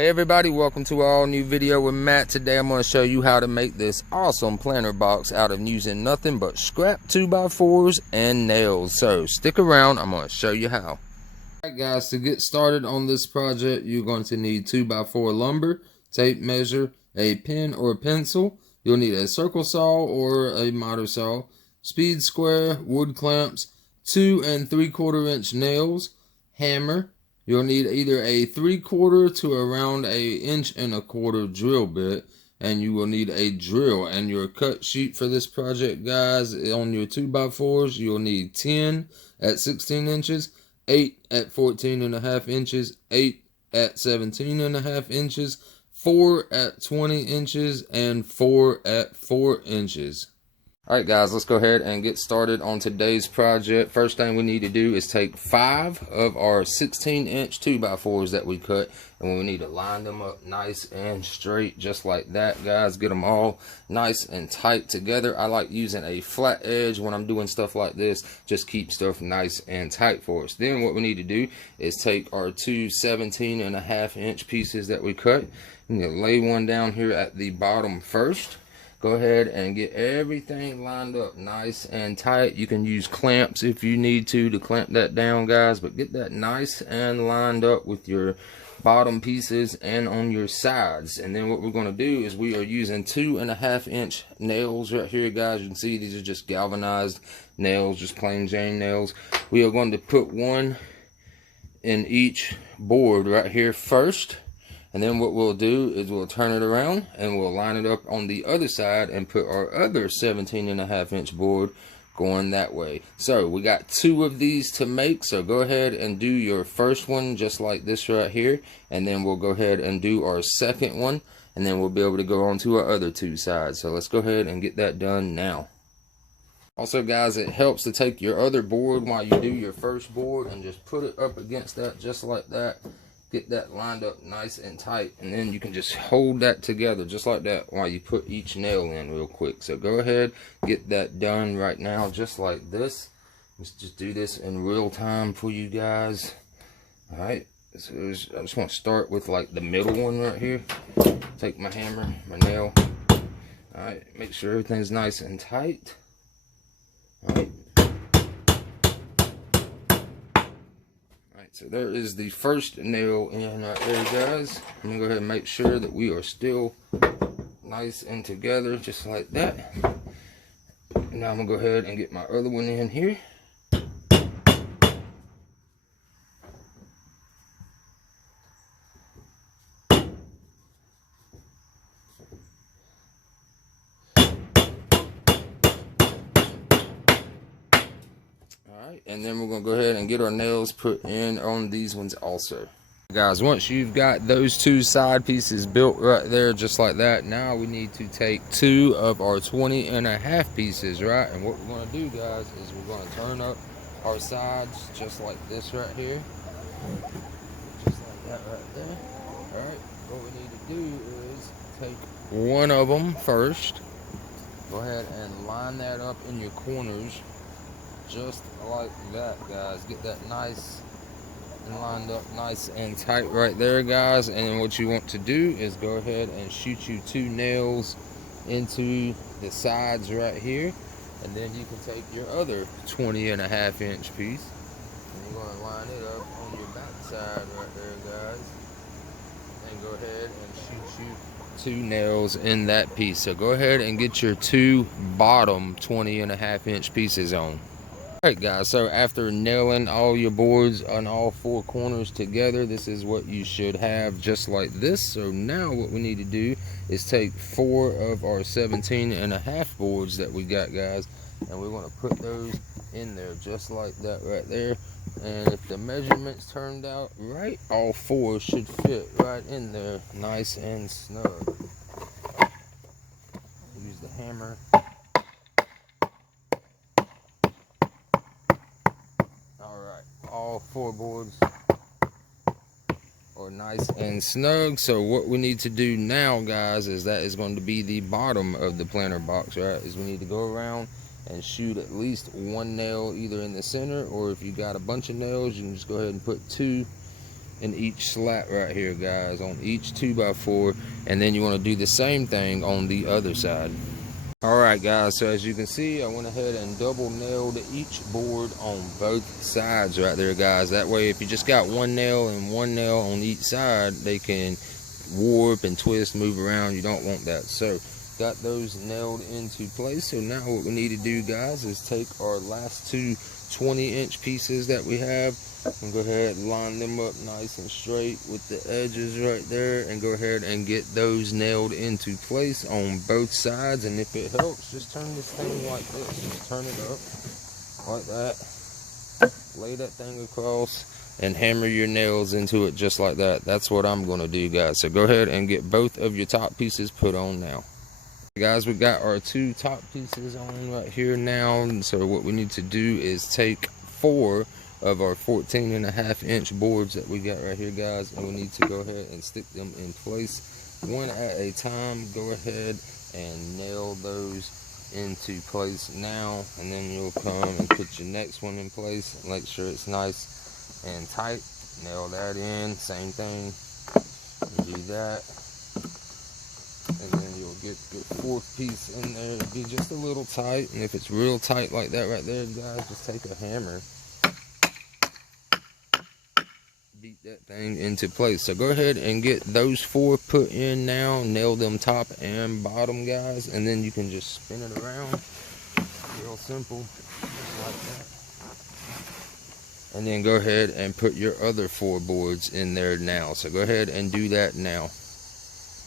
Hey everybody, welcome to our all new video with Matt. Today I'm going to show you how to make this awesome planter box out of using nothing but scrap 2x4s and nails. So stick around, I'm going to show you how. Alright guys, to get started on this project, you're going to need 2x4 lumber, tape measure, a pen or pencil. You'll need a circle saw or a miter saw, speed square, wood clamps, 2 3/4 inch nails, hammer. You'll need either a 3/4 to around a 1 1/4 drill bit, and you will need a drill. And your cut sheet for this project, guys, on your 2x4s, you'll need 10 at 16 inches, 8 at 14.5 inches, 8 at 17.5 inches, 4 at 20 inches, and 4 at 4 inches. Alright guys, let's go ahead and get started on today's project. First thing we need to do is take 5 of our 16-inch 2x4s that we cut, and we need to line them up nice and straight just like that, guys. Get them all nice and tight together. I like using a flat edge when I'm doing stuff like this. Just keep stuff nice and tight for us. Then what we need to do is take our two 17.5-inch pieces that we cut. You need to lay one down here at the bottom first. Go ahead and get everything lined up nice and tight. You can use clamps if you need to clamp that down, guys, but get that nice and lined up with your bottom pieces and on your sides. And then what we're going to do is we are using 2.5-inch nails right here, guys. You can see these are just galvanized nails, just plain Jane nails. We are going to put one in each board right here first. And then what we'll do is we'll turn it around and we'll line it up on the other side and put our other 17.5-inch board going that way. So we got 2 of these to make, so go ahead and do your first one just like this right here, and then we'll go ahead and do our second one, and then we'll be able to go on to our other 2 sides. So let's go ahead and get that done now. Also guys, it helps to take your other board while you do your first board and just put it up against that just like that. Get that lined up nice and tight, and then you can just hold that together just like that while you put each nail in real quick. So go ahead, get that done right now just like this. Let's just do this in real time for you guys. Alright, so I just want to start with like the middle one right here. Take my hammer, my nail. Alright, make sure everything's nice and tight. Alright. So there is the first nail in right there, guys. I'm gonna go ahead and make sure that we are still nice and together just like that. Now I'm gonna go ahead and get my other one in here. And then we're going to go ahead and get our nails put in on these ones also. Guys, once you've got those 2 side pieces built right there just like that, now we need to take 2 of our 20.5 pieces, right? And what we're going to do, guys, is we're going to turn up our sides just like this right here. Just like that right there. Alright, what we need to do is take one of them first. Go ahead and line that up in your corners. Just like that, guys. Get that nice and lined up nice and tight right there, guys. And then what you want to do is go ahead and shoot you 2 nails into the sides right here. And then you can take your other 20.5-inch piece and you're going to line it up on your back side right there, guys. And go ahead and shoot you 2 nails in that piece. So go ahead and get your 2 bottom 20.5-inch pieces on. Alright guys, so after nailing all your boards on all 4 corners together, this is what you should have just like this. So now what we need to do is take 4 of our 17.5 boards that we got, guys, and we're going to put those in there just like that right there. And if the measurements turned out right, all 4 should fit right in there nice and snug. Use the hammer. All 4 boards are nice and snug. So what we need to do now, guys, is that is going to be the bottom of the planter box, right? Is we need to go around and shoot at least 1 nail either in the center, or if you got a bunch of nails, you can just go ahead and put 2 in each slat right here, guys, on each 2x4, and then you want to do the same thing on the other side. Alright guys, so as you can see, I went ahead and double nailed each board on both sides right there, guys. That way if you just got one nail and one nail on each side, they can warp and twist, move around. You don't want that. So got those nailed into place. So now what we need to do, guys, is take our last two 20-inch pieces that we have and go ahead and line them up nice and straight with the edges right there, and go ahead and get those nailed into place on both sides. And if it helps, just turn this thing like this. Just turn it up like that, lay that thing across, and hammer your nails into it just like that. That's what I'm going to do, guys. So go ahead and get both of your top pieces put on now. Guys, we got our two top pieces on right here now. And so what we need to do is take 4 of our 14.5-inch boards that we got right here, guys, and we need to go ahead and stick them in place one at a time. Go ahead and nail those into place now, and then you'll come and put your next one in place. Make sure it's nice and tight. Nail that in, same thing. Do that, and then you'll get your 4th piece in there. It'll be just a little tight, and if it's real tight like that right there, guys, just take a hammer, beat that thing into place. So go ahead and get those 4 put in now. Nail them top and bottom, guys, and then you can just spin it around. Real simple, just like that. And then go ahead and put your other 4 boards in there now. So go ahead and do that now.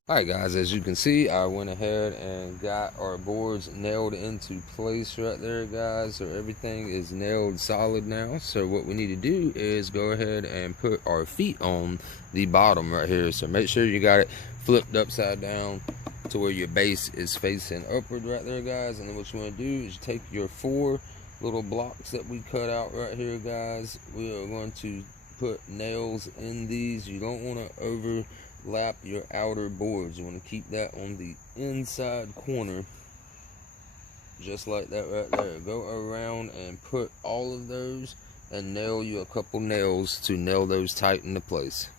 Alright guys, as you can see, I went ahead and got our boards nailed into place right there, guys. So everything is nailed solid now. So what we need to do is go ahead and put our feet on the bottom right here. So make sure you got it flipped upside down to where your base is facing upward right there, guys. And then what you want to do is take your 4 little blocks that we cut out right here, guys. We are going to put nails in these. You don't want to overlap your outer boards. You want to keep that on the inside corner, just like that right there. Go around and put all of those and nail you a couple nails to nail those tight into place.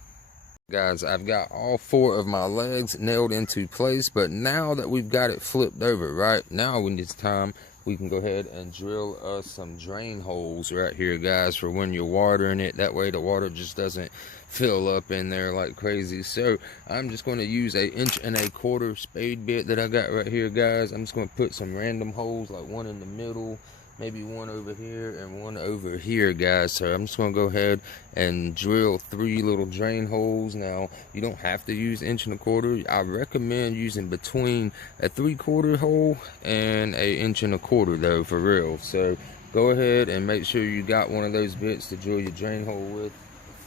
Guys, I've got all 4 of my legs nailed into place, but now that we've got it flipped over, right now when it's time, we can go ahead and drill us some drain holes right here, guys, for when you're watering it. That way the water just doesn't fill up in there like crazy. So I'm just going to use a 1.25 inch spade bit that I got right here, guys. I'm just going to put some random holes, like one in the middle, maybe one over here and one over here, guys. So I'm just going to go ahead and drill 3 little drain holes. Now you don't have to use 1.25 inch. I recommend using between a 3/4 hole and a 1.25 inch though, for real. So go ahead and make sure you got one of those bits to drill your drain hole with.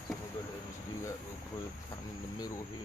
So we'll go ahead and just do that real quick, kind of in the middle here.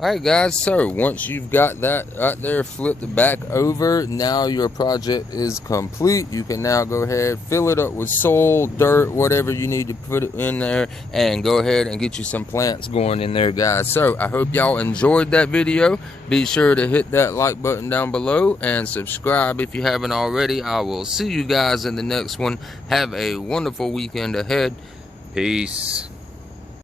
Alright guys, so once you've got that right there flipped back over, now your project is complete. You can now go ahead, fill it up with soil, dirt, whatever you need to put it in there, and go ahead and get you some plants going in there, guys. So I hope y'all enjoyed that video. Be sure to hit that like button down below and subscribe if you haven't already. I will see you guys in the next one. Have a wonderful weekend ahead. Peace.